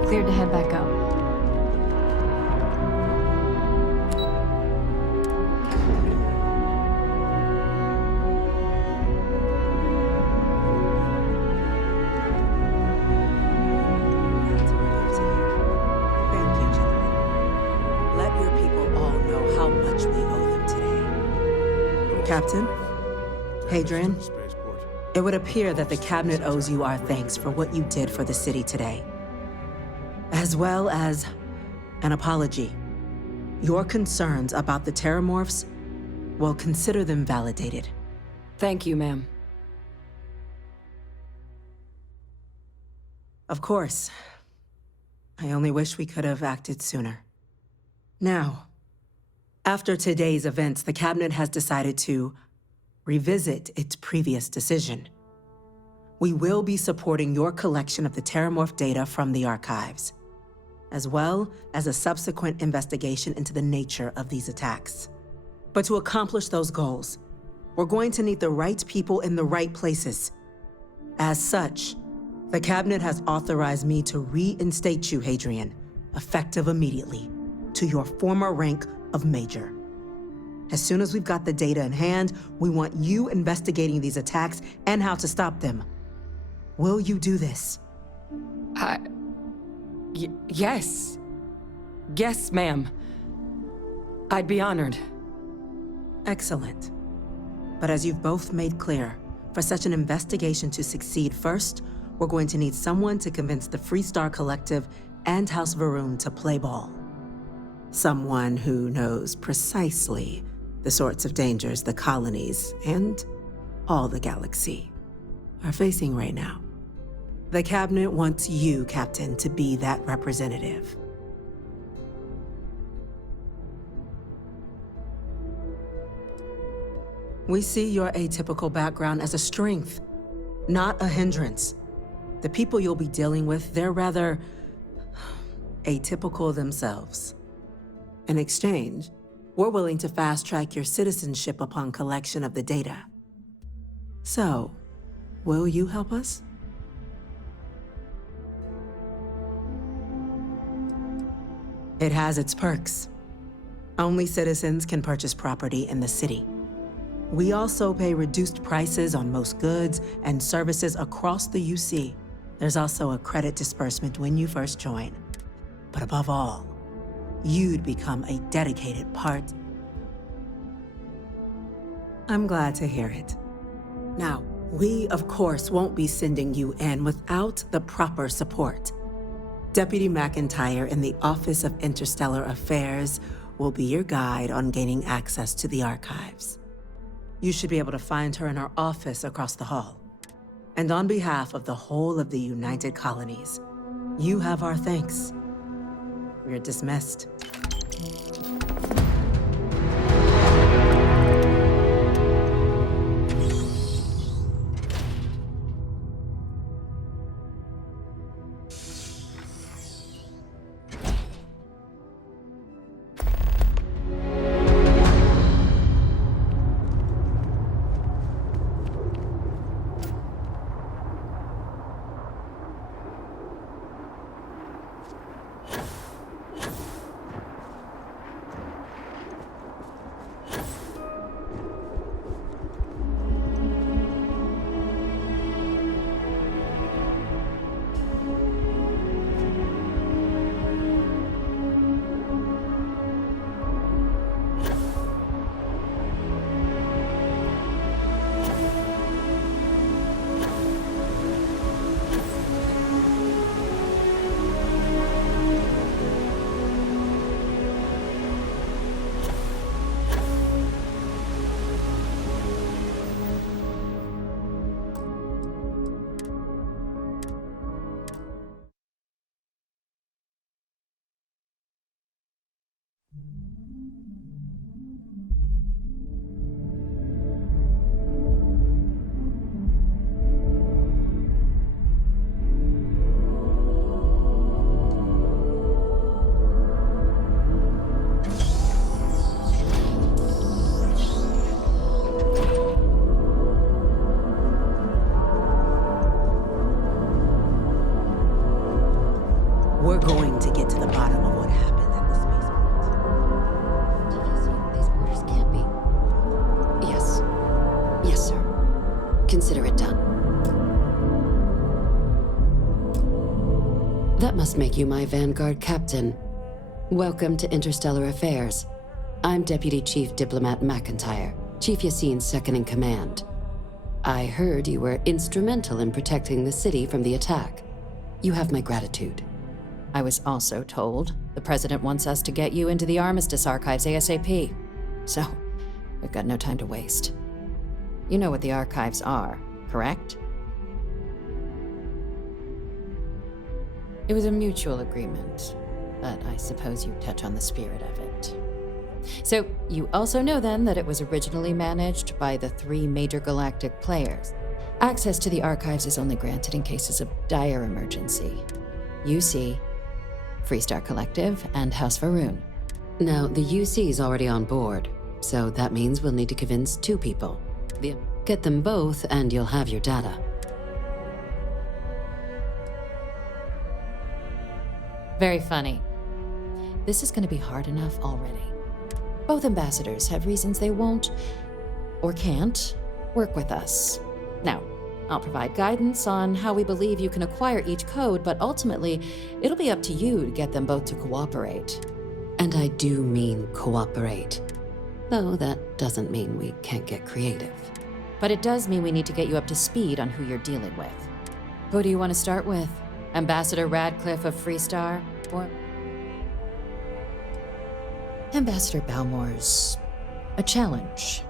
You're cleared to head back up. Thank you, gentlemen. Let your people all know how much we owe them today. Captain, Hadrian, it would appear that the cabinet owes you our thanks for what you did for the city today, as well as an apology. Your concerns about the Terramorphs, well, consider them validated. Thank you, ma'am. Of course. I only wish we could have acted sooner. Now, after today's events, the cabinet has decided to revisit its previous decision. We will be supporting your collection of the Terramorph data from the archives, as well as a subsequent investigation into the nature of these attacks. But to accomplish those goals, we're going to need the right people in the right places. As such, the cabinet has authorized me to reinstate you, Hadrian, effective immediately, to your former rank of Major. As soon as we've got the data in hand, we want you investigating these attacks and how to stop them. Will you do this? Yes. Yes, ma'am. I'd be honored. Excellent. But as you've both made clear, for such an investigation to succeed, first, we're going to need someone to convince the Freestar Collective and House Varun to play ball. Someone who knows precisely the sorts of dangers the colonies and all the galaxy are facing right now. The cabinet wants you, Captain, to be that representative. We see your atypical background as a strength, not a hindrance. The people you'll be dealing with, they're rather atypical themselves. In exchange, we're willing to fast-track your citizenship upon collection of the data. So, will you help us? It has its perks. Only citizens can purchase property in the city. We also pay reduced prices on most goods and services across the UC. There's also a credit disbursement when you first join. But above all, you'd become a dedicated part. I'm glad to hear it. Now, we, of course, won't be sending you in without the proper support. Deputy McIntyre in the Office of Interstellar Affairs will be your guide on gaining access to the archives. You should be able to find her in her office across the hall. And on behalf of the whole of the United Colonies, you have our thanks. You're dismissed. We're That must make you my Vanguard captain. Welcome to Interstellar Affairs. I'm Deputy Chief Diplomat McIntyre, Chief Yassine's second-in-command. I heard you were instrumental in protecting the city from the attack. You have my gratitude. I was also told the President wants us to get you into the Armistice archives ASAP. So, we've got no time to waste. You know what the archives are, correct? It was a mutual agreement, but I suppose you touch on the spirit of it. So, you also know then that it was originally managed by the 3 major galactic players. Access to the archives is only granted in cases of dire emergency. UC, Freestar Collective, and House Varun. Now, the UC's already on board, so that means we'll need to convince 2 people. Get them both, and you'll have your data. Very funny. This is going to be hard enough already. Both ambassadors have reasons they won't, or can't, work with us. Now, I'll provide guidance on how we believe you can acquire each code, but ultimately, it'll be up to you to get them both to cooperate. And I do mean cooperate. Though that doesn't mean we can't get creative. But it does mean we need to get you up to speed on who you're dealing with. Who do you want to start with? Ambassador Radcliffe of Freestar, or Ambassador Balmore's a challenge?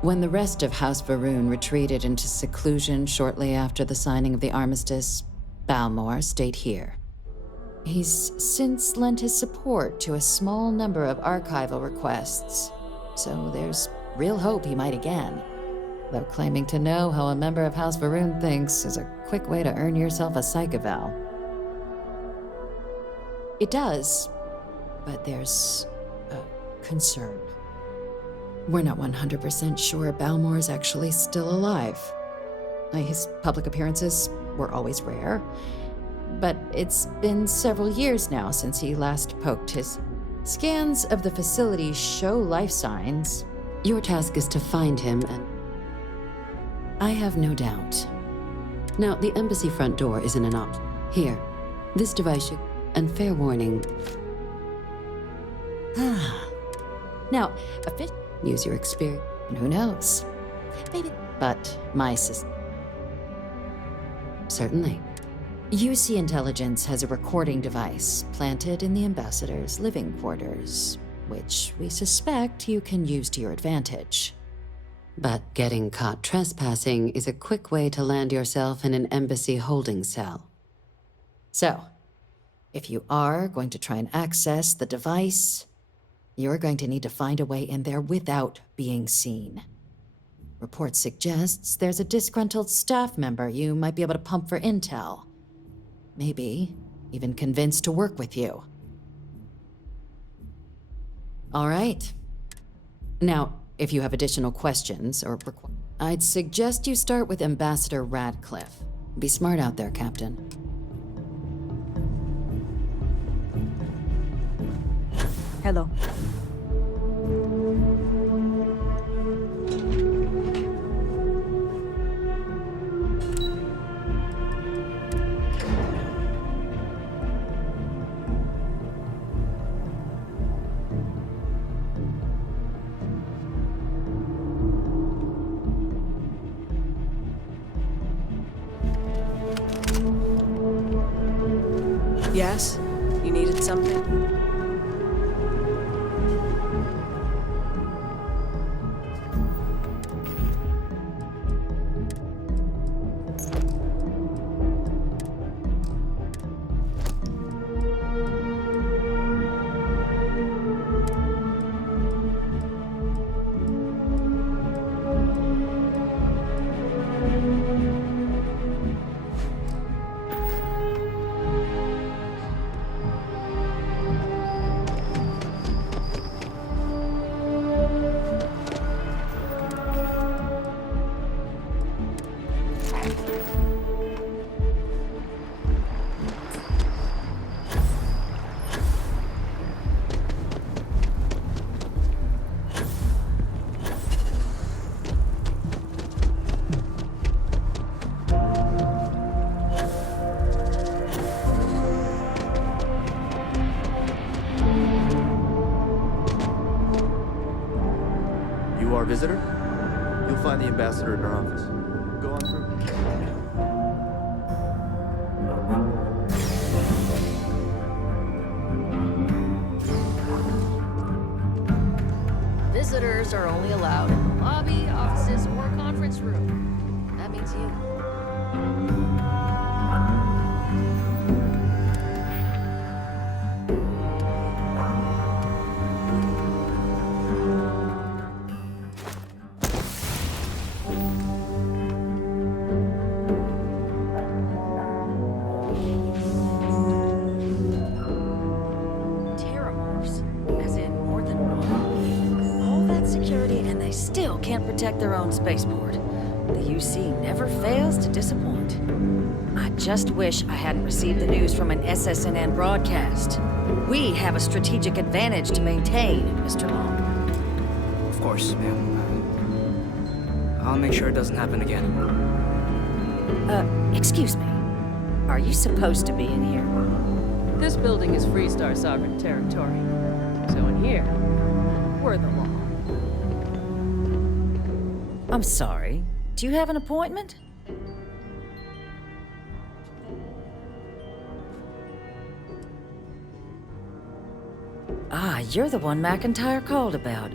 When the rest of House Varun retreated into seclusion shortly after the signing of the armistice, Balmore stayed here. He's since lent his support to a small number of archival requests, so there's real hope he might again. Though claiming to know how a member of House Varun thinks is a quick way to earn yourself a psych eval. It does, but there's a concern. We're not 100% sure Balmore's actually still alive. His public appearances were always rare, but it's been several years now since he last poked his. Scans of the facility show life signs. Your task is to find him and... I have no doubt. Now, the embassy front door isn't an option. Here, this device should... And fair warning, Now, a fish... use your experience. And who knows? Maybe... But my Certainly. UC Intelligence has a recording device planted in the ambassador's living quarters, which we suspect you can use to your advantage. But getting caught trespassing is a quick way to land yourself in an embassy holding cell. So, if you are going to try and access the device, you're going to need to find a way in there without being seen. Report suggests there's a disgruntled staff member you might be able to pump for intel. Maybe even convince to work with you. All right. Now, if you have additional questions or I'd suggest you start with Ambassador Radcliffe. Be smart out there, Captain. Hello. Yes? You needed something? visitor? You'll find the ambassador in her office. Go on through. Visitors are only allowed in the lobby, offices, or conference room. That means you. Terramorphs, as in more than one. All that security and they still can't protect their own spaceport. The UC never fails to disappoint. I just wish I hadn't received the news from an SSNN broadcast. We have a strategic advantage to maintain, Mr. Long. Of course, ma'am. I'll make sure it doesn't happen again. Excuse me. Are you supposed to be in here? This building is Freestar sovereign territory. So in here, we're the law. I'm sorry. Do you have an appointment? Ah, you're the one McIntyre called about.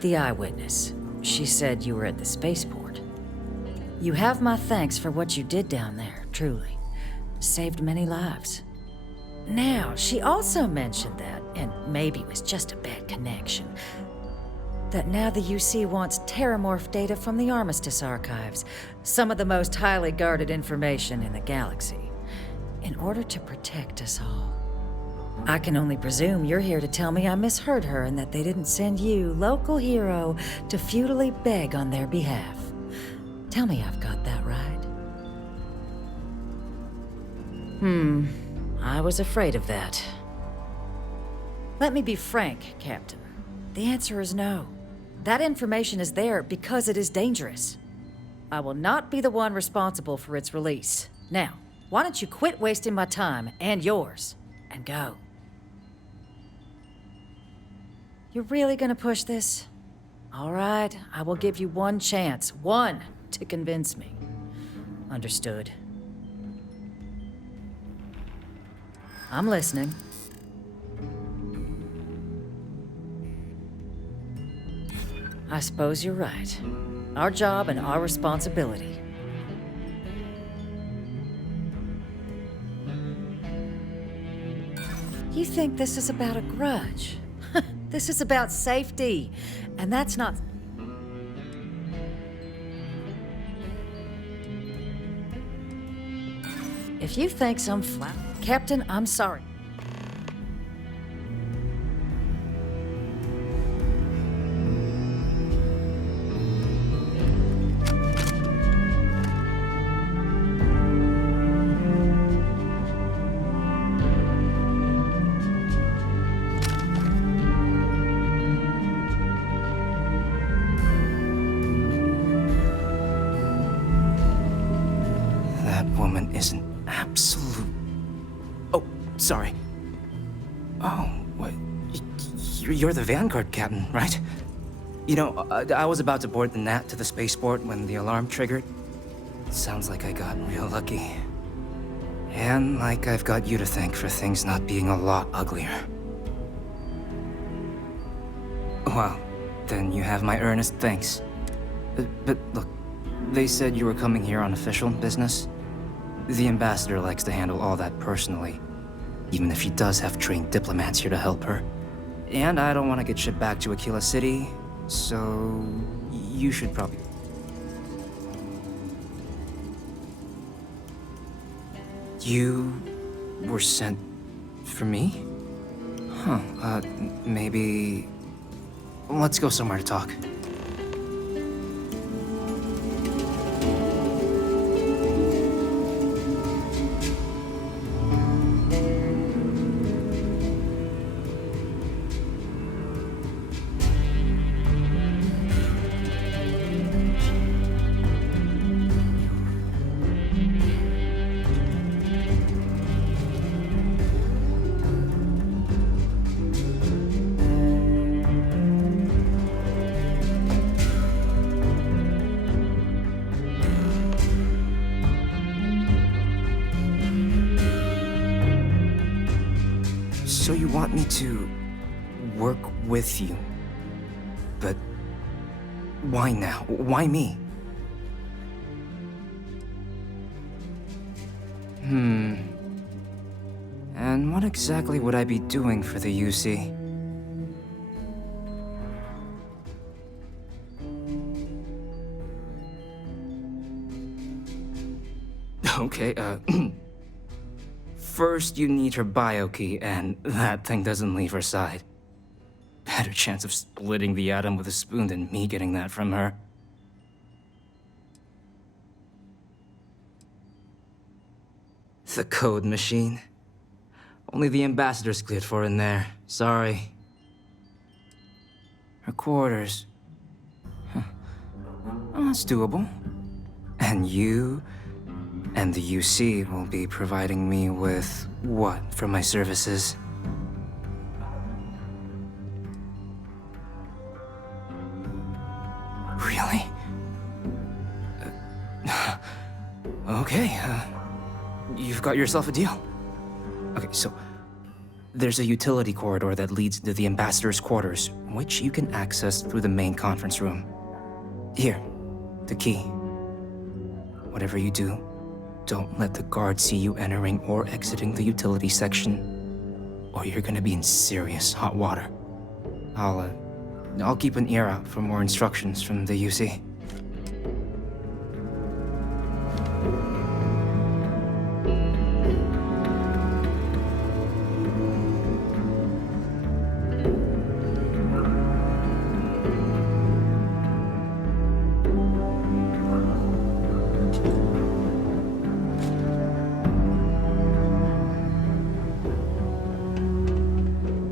The eyewitness. She said you were at the spaceport. You have my thanks for what you did down there, truly. Saved many lives. Now, she also mentioned that, and maybe it was just a bad connection, that now the UC wants terramorph data from the Armistice archives, some of the most highly guarded information in the galaxy, in order to protect us all. I can only presume you're here to tell me I misheard her and that they didn't send you, local hero, to futilely beg on their behalf. Tell me I've got that right. I was afraid of that. Let me be frank, Captain. The answer is no. That information is there because it is dangerous. I will not be the one responsible for its release. Now, why don't you quit wasting my time and yours, and go? You're really gonna push this? All right, I will give you one chance, one, to convince me. Understood. I'm listening. I suppose you're right. Our job and our responsibility. You think this is about a grudge? This is about safety, and that's not... If you think some flat... Captain, I'm sorry. That woman is an absolute... Oh, sorry. Oh, what? You're the Vanguard captain, right? You know, I was about to board the Nat to the spaceport when the alarm triggered. Sounds like I got real lucky. And like I've got you to thank for things not being a lot uglier. Well, Then you have my earnest thanks. But look, they said you were coming here on official business. The ambassador likes to handle all that personally, even if she does have trained diplomats here to help her. And I don't want to get shipped back to Aquila City, so you should probably... You were sent for me? Huh, maybe... Let's go somewhere to talk. So you want me to work with you? But why now? Why me? And what exactly would I be doing for the UC? Okay, first, you need her bio key, and that thing doesn't leave her side. Better chance of splitting the atom with a spoon than me getting that from her. The code machine. Only the ambassador's cleared for in there. Sorry. Her quarters. Huh. Oh, that's doable. And you... and the UC will be providing me with what for my services? Really? Okay, you've got yourself a deal. Okay, so there's a utility corridor that leads to the ambassador's quarters, which you can access through the main conference room. Here, the key. Whatever you do, don't let the guards see you entering or exiting the utility section, or you're gonna be in serious hot water. I'll keep an ear out for more instructions from the UC.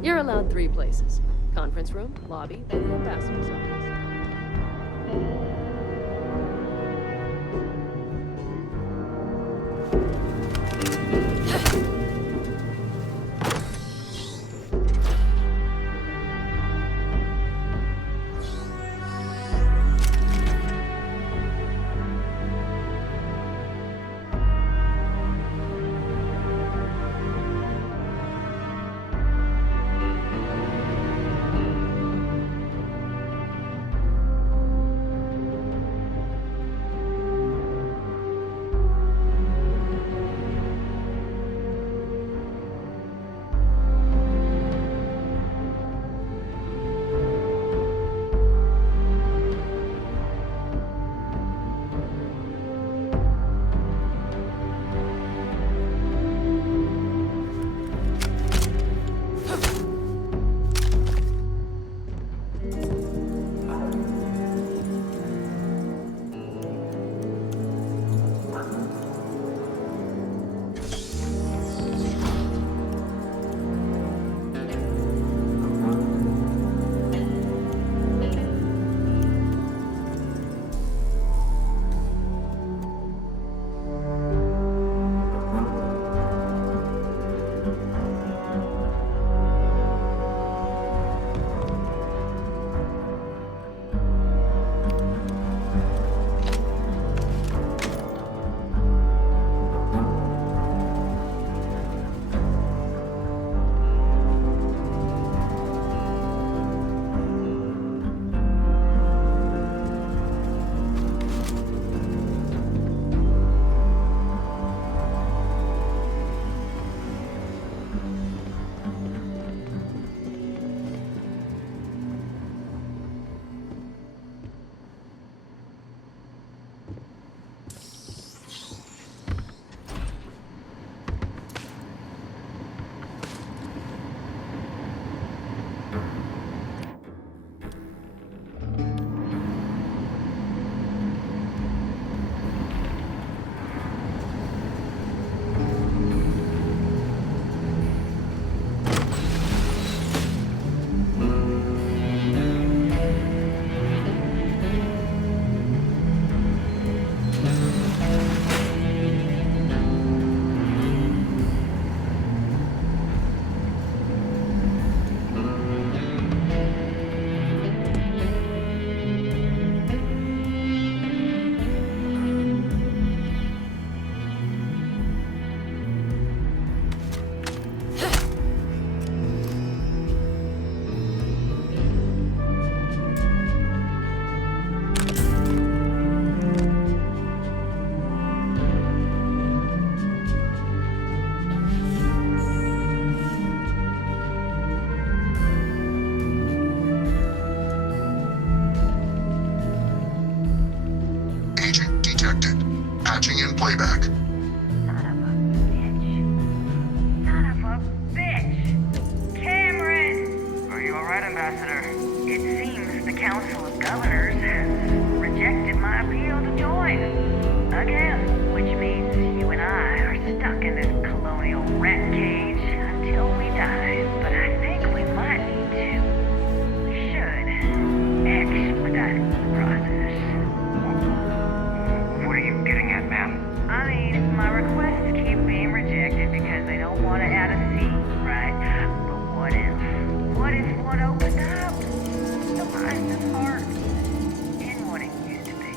You're allowed 3 places. Conference room, lobby, and the ambassador's office. Ambassador. It seems the Council of Governors has rejected my appeal to join. Again, which means you and I are stuck in this colonial rat cage until we die. But I think we might need to. We should expedite the process. What are you getting at, ma'am? I mean, my requests keep being rejected because they don't want to add a seat, right? But what if? What if one opened up? The mind is hard in what it used to be.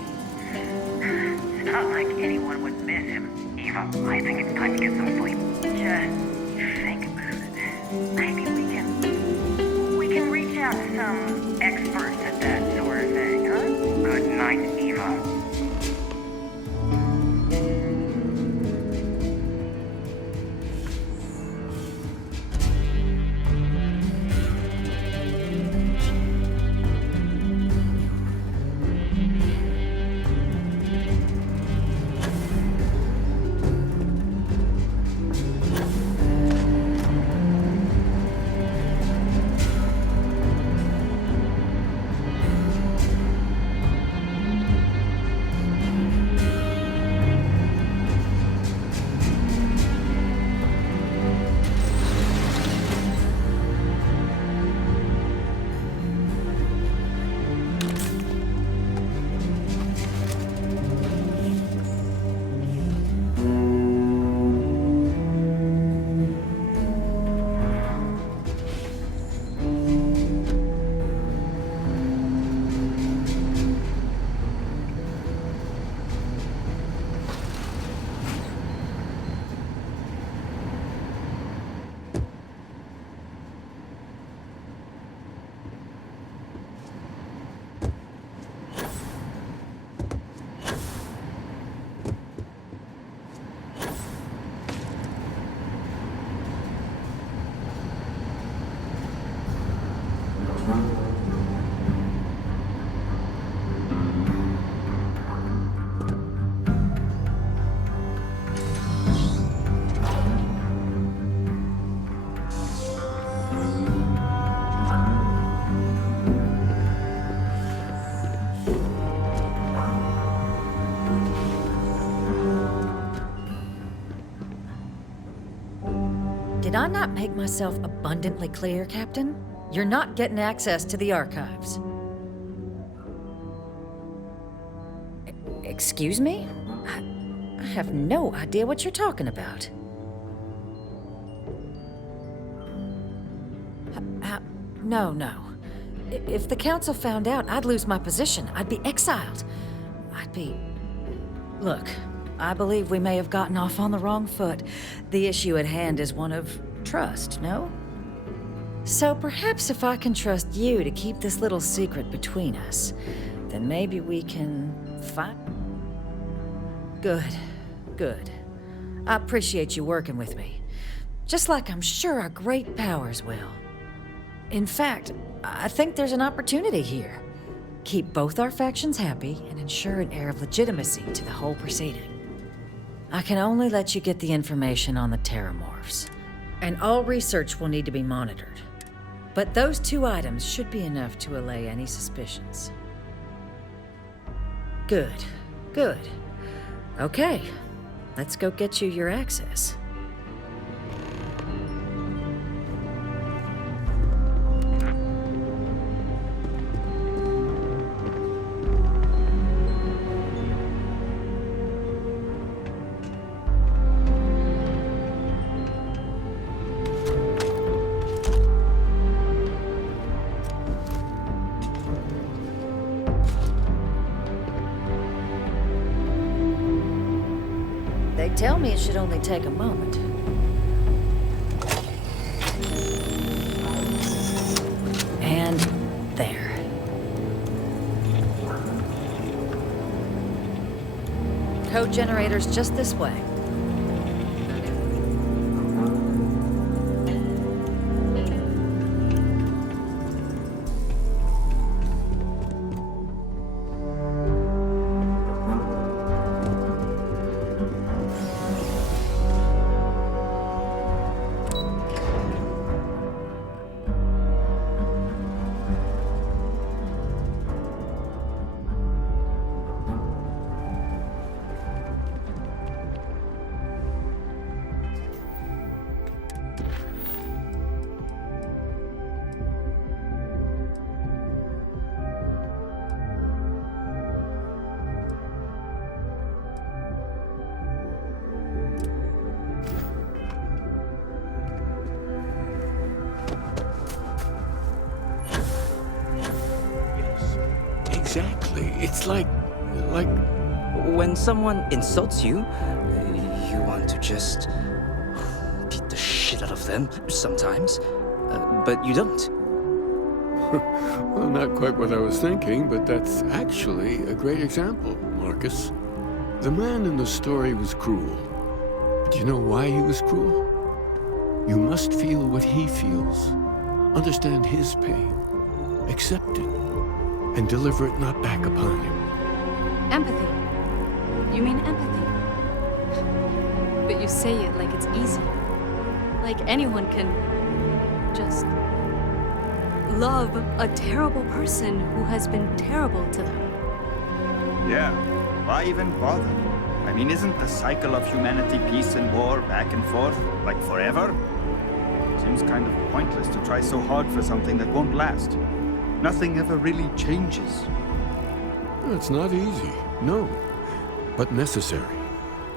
It's not like anyone would miss him. Eva, I think it's time to get some sleep. Just think about it. Maybe we can reach out to some experts at that sort of thing, huh? Good night, Eva. Did I not make myself abundantly clear, Captain? You're not getting access to the archives. Excuse me? I have no idea what you're talking about. No. If the Council found out, I'd lose my position. I'd be exiled. Look, I believe we may have gotten off on the wrong foot. The issue at hand is one of trust, no? So perhaps if I can trust you to keep this little secret between us, then maybe we can find... Good. I appreciate you working with me. Just like I'm sure our great powers will. In fact, I think there's an opportunity here. Keep both our factions happy and ensure an air of legitimacy to the whole proceeding. I can only let you get the information on the Terramorphs, and all research will need to be monitored. But those 2 items should be enough to allay any suspicions. Good. Okay, let's go get you your access. They tell me it should only take a moment. And there. Code generator's just this way. exactly. It's like... When someone insults you, you want to just beat the shit out of them sometimes, but you don't. Well, not quite what I was thinking, but that's actually a great example, Marcus. The man in the story was cruel. But do you know why he was cruel? You must feel what he feels, understand his pain, accept it, and deliver it not back upon him. Empathy. You mean empathy? But you say it like it's easy. Like anyone can just love a terrible person who has been terrible to them. Yeah, why even bother? I mean, isn't the cycle of humanity peace and war back and forth, like forever? Seems kind of pointless to try so hard for something that won't last. Nothing ever really changes. It's not easy, no, but necessary.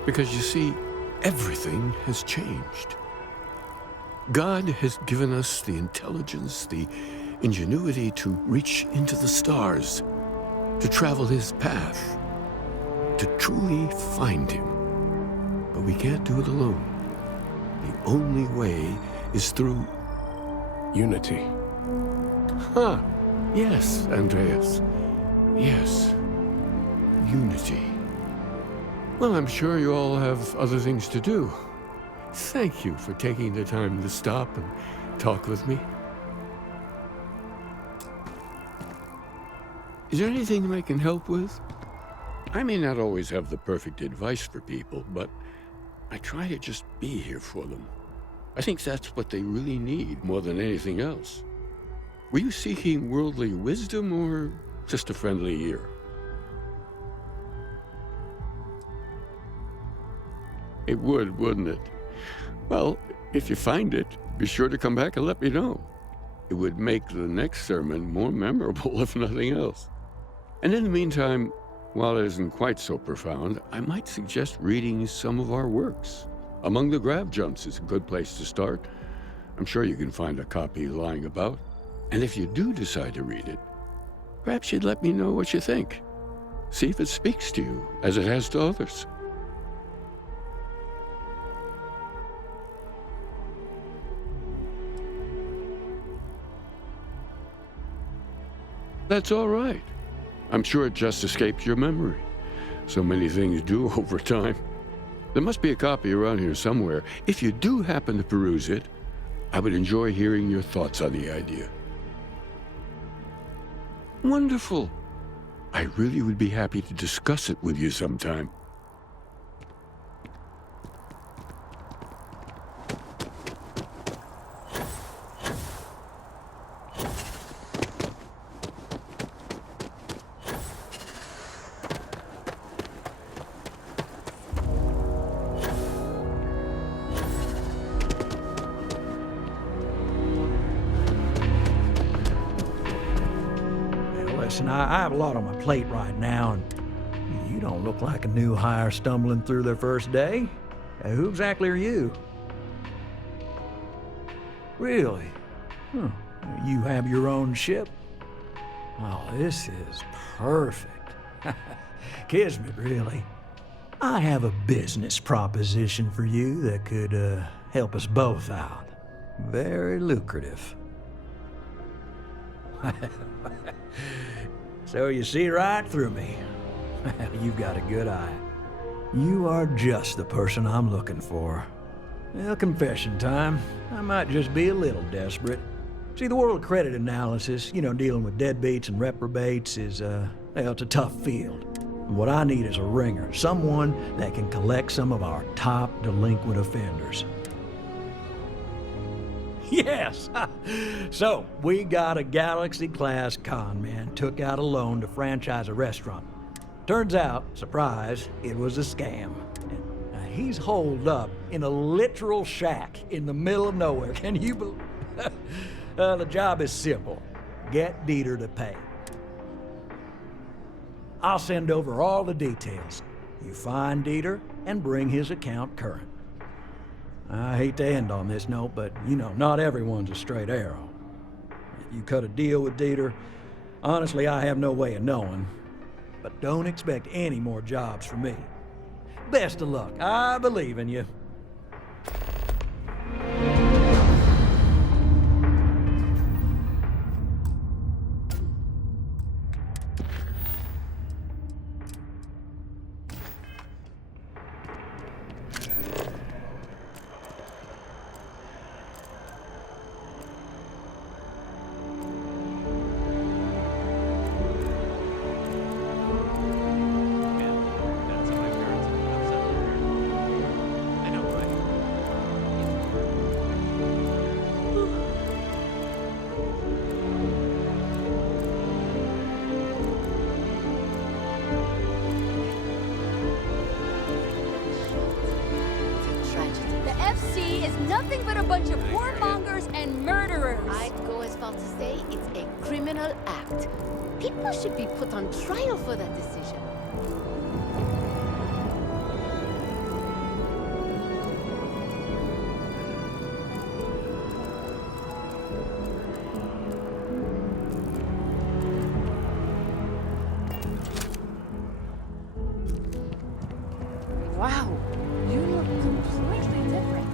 Because you see, everything has changed. God has given us the intelligence, the ingenuity to reach into the stars, to travel his path, to truly find him. But we can't do it alone. The only way is through unity. Huh. Yes, Andreas. Yes. Unity. Well, I'm sure you all have other things to do. Thank you for taking the time to stop and talk with me. Is there anything I can help with? I may not always have the perfect advice for people, but I try to just be here for them. I think that's what they really need more than anything else. Were you seeking worldly wisdom or just a friendly ear? It would, wouldn't it? Well, if you find it, be sure to come back and let me know. It would make the next sermon more memorable, if nothing else. And in the meantime, while it isn't quite so profound, I might suggest reading some of our works. Among the Grav Jumps is a good place to start. I'm sure you can find a copy lying about. And if you do decide to read it, perhaps you'd let me know what you think. See if it speaks to you, as it has to others. That's all right. I'm sure it just escaped your memory. So many things do over time. There must be a copy around here somewhere. If you do happen to peruse it, I would enjoy hearing your thoughts on the idea. Wonderful. I really would be happy to discuss it with you sometime. Listen, I have a lot on my plate right now, and you don't look like a new hire stumbling through their first day. Who exactly are you? Really? Huh. You have your own ship? Oh, this is perfect. Kismet, really. I have a business proposition for you that could help us both out. Very lucrative. So you see right through me. You've got a good eye. You are just the person I'm looking for. Well, confession time. I might just be a little desperate. See, the world of credit analysis, dealing with deadbeats and reprobates is, it's a tough field. And what I need is a ringer, someone that can collect some of our top delinquent offenders. Yes! So, we got a Galaxy-class con man took out a loan to franchise a restaurant. Turns out, surprise, it was a scam. And he's holed up in a literal shack in the middle of nowhere. Can you believe? The job is simple. Get Dieter to pay. I'll send over all the details. You find Dieter and bring his account current. I hate to end on this note, but, not everyone's a straight arrow. If you cut a deal with Dieter, Honestly, I have no way of knowing. But don't expect any more jobs from me. Best of luck. I believe in you. The FC is nothing but a bunch of warmongers and murderers. I'd go as far to say it's a criminal act. People should be put on trial for that decision. Wow, you look completely different.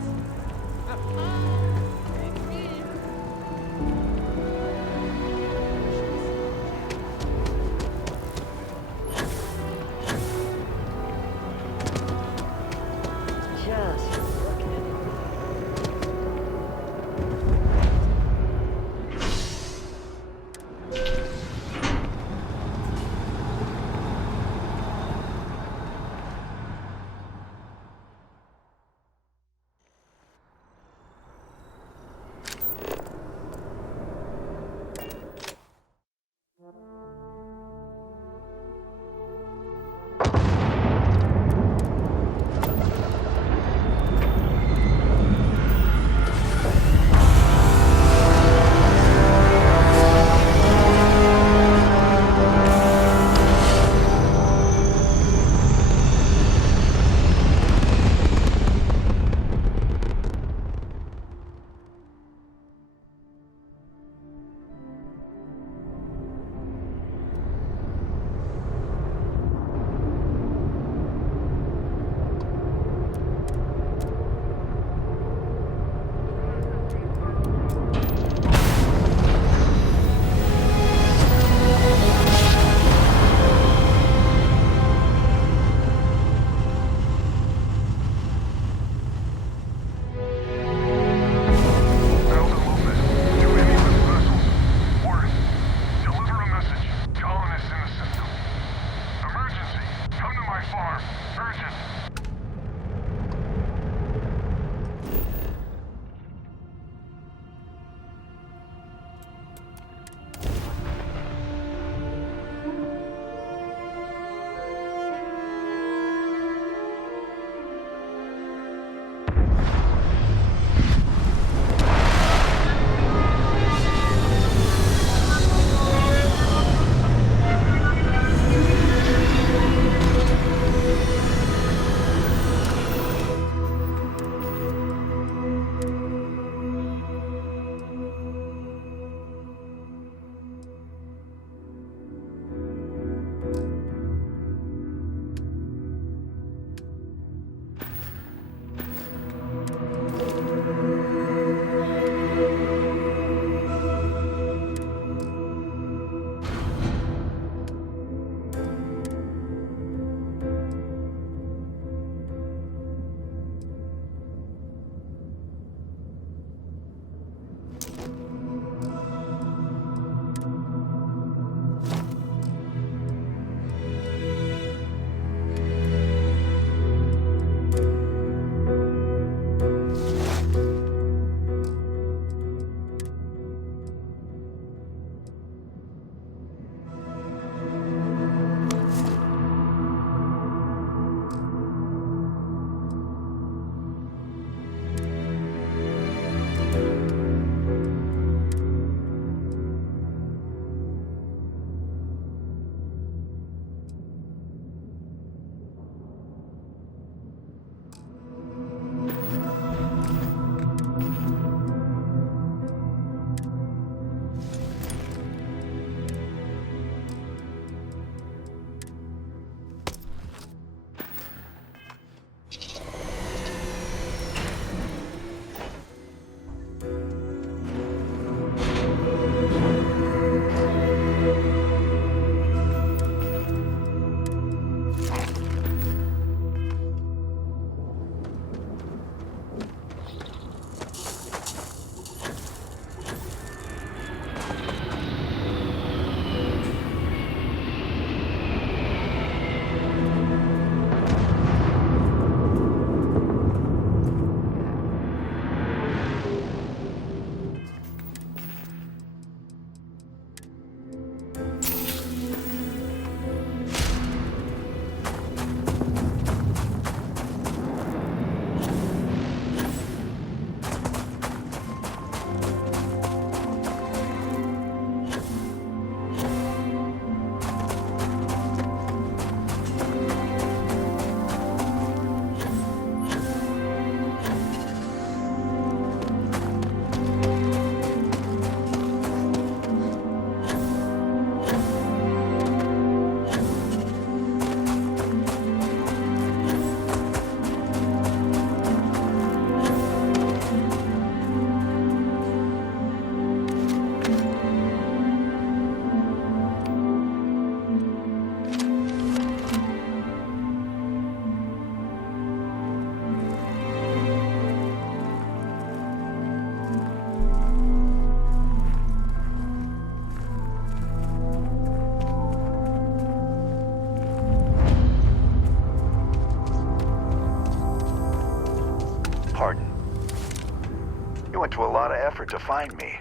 to a lot of effort to find me.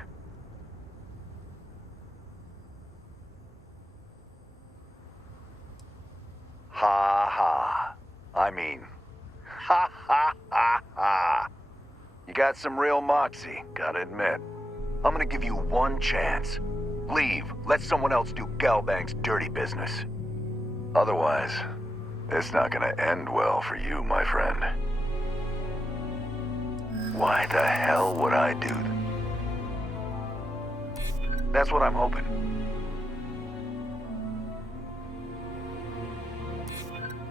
Ha ha. I mean, ha ha ha ha. You got some real moxie, gotta admit. I'm gonna give you one chance. Leave. Let someone else do Galbang's dirty business. Otherwise, it's not gonna end well for you, my friend. Why the hell would I do that? That's what I'm hoping.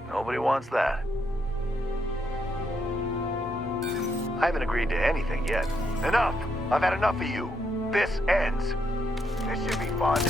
Nobody wants that. I haven't agreed to anything yet. Enough! I've had enough of you. This ends. This should be fun.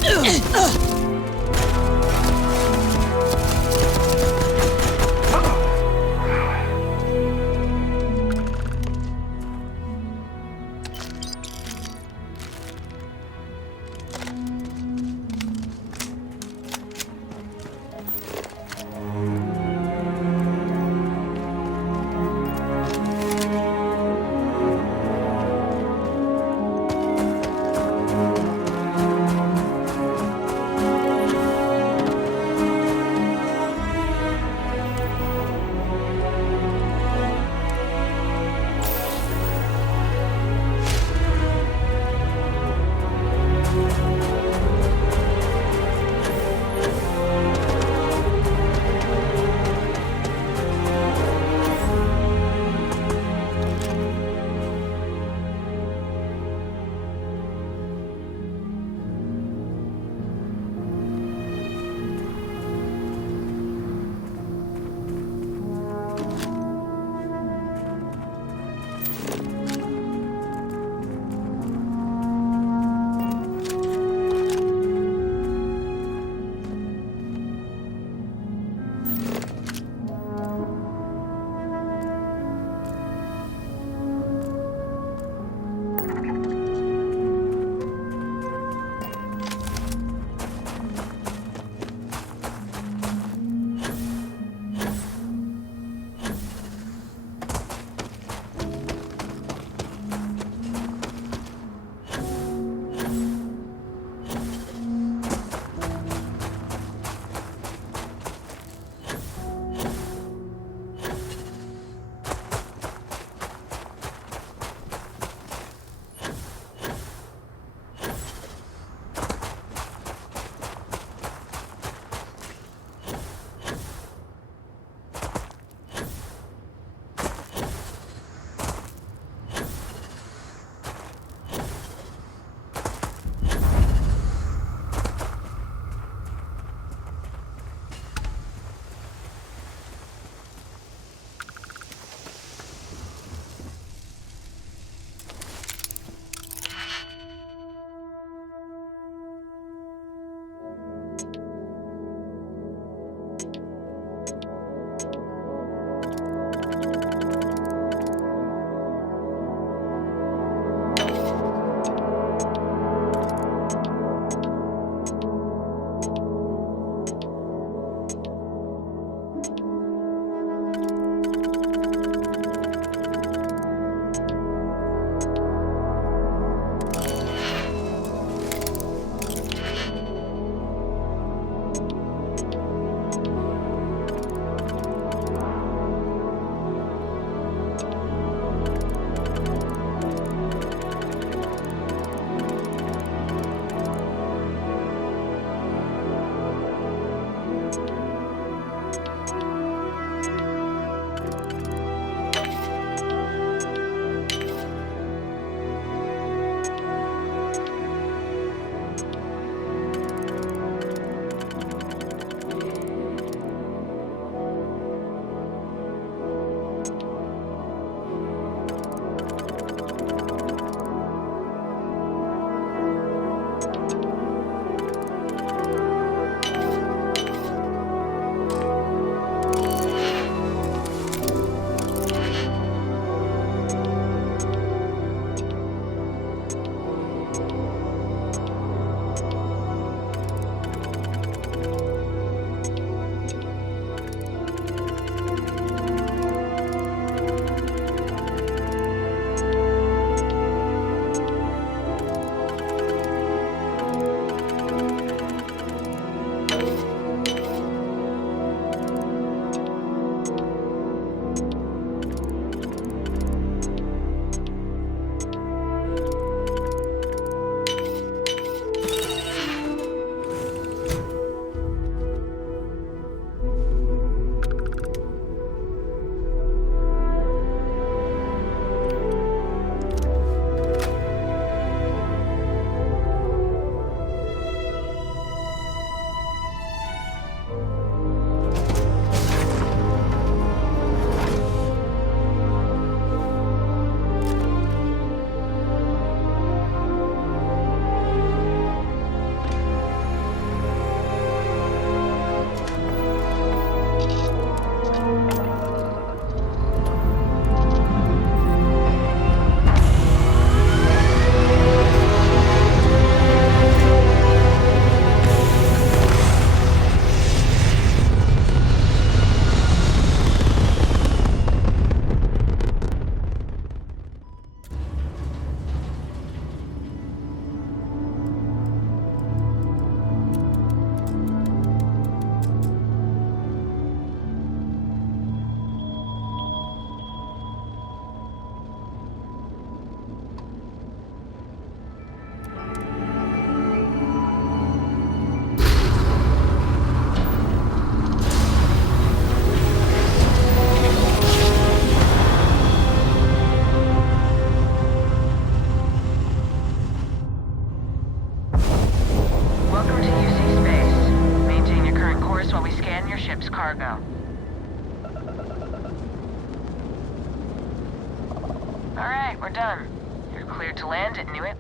done. You're cleared to land at Newitt.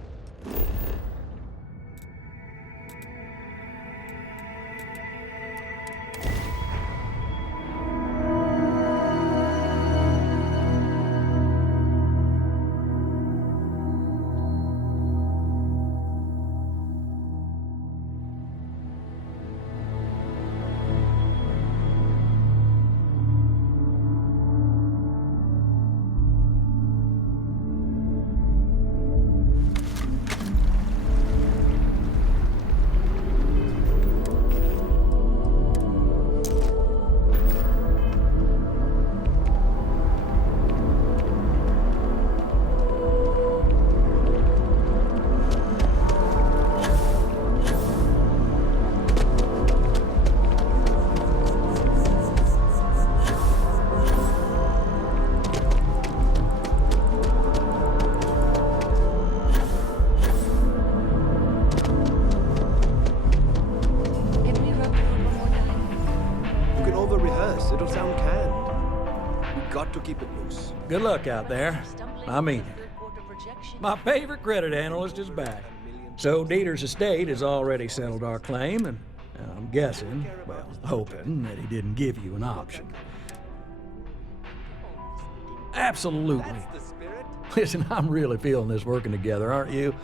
It'll sound canned. We've got to keep it loose. Good luck out there. I mean it. My favorite credit analyst is back. So Dieter's estate has already settled our claim, and I'm guessing, well, hoping that he didn't give you an option. Absolutely. Listen, I'm really feeling this working together, aren't you?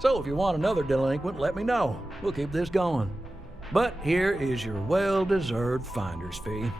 So if you want another delinquent, let me know. We'll keep this going. But here is your well-deserved finder's fee.